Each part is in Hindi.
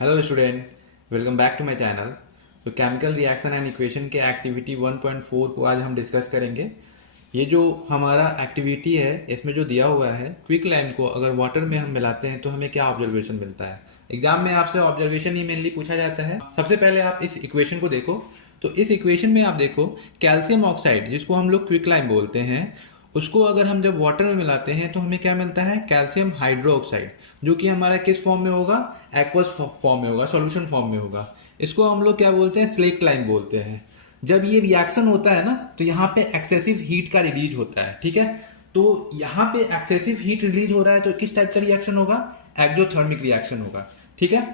Hello student, welcome back to my channel. तो केमिकल रिएक्शन एंड इक्वेशन के एक्टिविटी 1.4 को आज हम डिस्कस करेंगे। ये जो हमारा एक्टिविटी है इसमें जो दिया हुआ है, क्विक लाइम को अगर वाटर में हम मिलाते हैं तो हमें क्या ऑब्जर्वेशन मिलता है। एग्जाम में आपसे ऑब्जर्वेशन ही मेनली पूछा जाता है। सबसे पहले आप इस इक्वेशन को देखो। तो इस इक्वेशन में आप देखो कैल्शियम ऑक्साइड, जिसको हम लोग क्विक लाइम बोलते हैं, उसको अगर हम जब वाटर में मिलाते हैं तो हमें क्या मिलता है, कैल्शियम हाइड्रोक्साइड, जो कि हमारा किस फॉर्म में होगा, एक्वस फॉर्म में होगा, सॉल्यूशन फॉर्म में होगा। इसको हम लोग क्या बोलते हैं, स्लेक लाइम बोलते हैं। जब ये रिएक्शन होता है ना तो यहाँ पे एक्सेसिव हीट का रिलीज होता है, ठीक है। तो यहाँ पे एक्सेसिव हीट रिलीज हो रहा है तो किस टाइप का रिएक्शन होगा, एक्सोथर्मिक रिएक्शन होगा, ठीक है।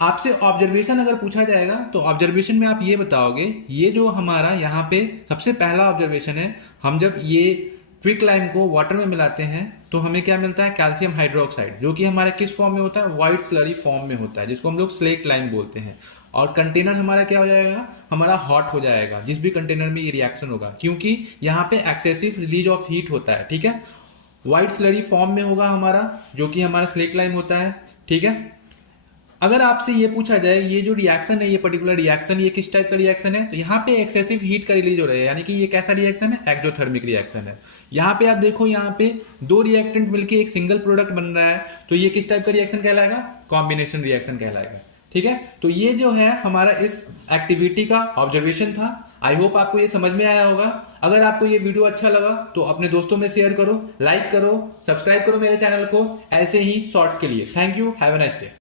आपसे ऑब्जर्वेशन अगर पूछा जाएगा तो ऑब्जर्वेशन में आप ये बताओगे, ये जो हमारा यहाँ पे सबसे पहला ऑब्जर्वेशन है, हम जब ये क्विक लाइम को वाटर में मिलाते हैं तो हमें क्या मिलता है, कैल्शियम हाइड्रोक्साइड, जो कि हमारा किस फॉर्म में होता है, व्हाइट स्लरी फॉर्म में होता है, जिसको हम लोग स्लेक लाइम बोलते हैं। और कंटेनर हमारा क्या हो जाएगा, हमारा हॉट हो जाएगा, जिस भी कंटेनर में ये रिएक्शन होगा, क्योंकि यहाँ पे एक्सेसिव रिलीज ऑफ हीट होता है, ठीक है। व्हाइट स्लरी फॉर्म में होगा हमारा, जो कि हमारा स्लेक लाइम होता है, ठीक है। अगर आपसे ये पूछा जाए ये जो रिएक्शन है, ये पर्टिकुलर रिएक्शन ये किस टाइप का रिएक्शन है, तो यहाँ पे एक्सेसिव हीट का रिलीज हो रहा है, यानी कि ये कैसा रिएक्शन है, एक्सोथर्मिक रिएक्शन है। यहाँ पे आप देखो, यहाँ पे दो रिएक्टेंट मिलके एक सिंगल प्रोडक्ट बन रहा है, तो ये किस टाइप का रिएक्शन कहलाएगा, कॉम्बिनेशन रिएक्शन कहलाएगा, ठीक है। तो ये जो है हमारा इस एक्टिविटी का ऑब्जर्वेशन था। आई होप आपको ये समझ में आया होगा। अगर आपको ये वीडियो अच्छा लगा तो अपने दोस्तों में शेयर करो, लाइक करो, सब्सक्राइब करो मेरे चैनल को ऐसे ही शॉर्ट्स के लिए। Thank you, have a nice day.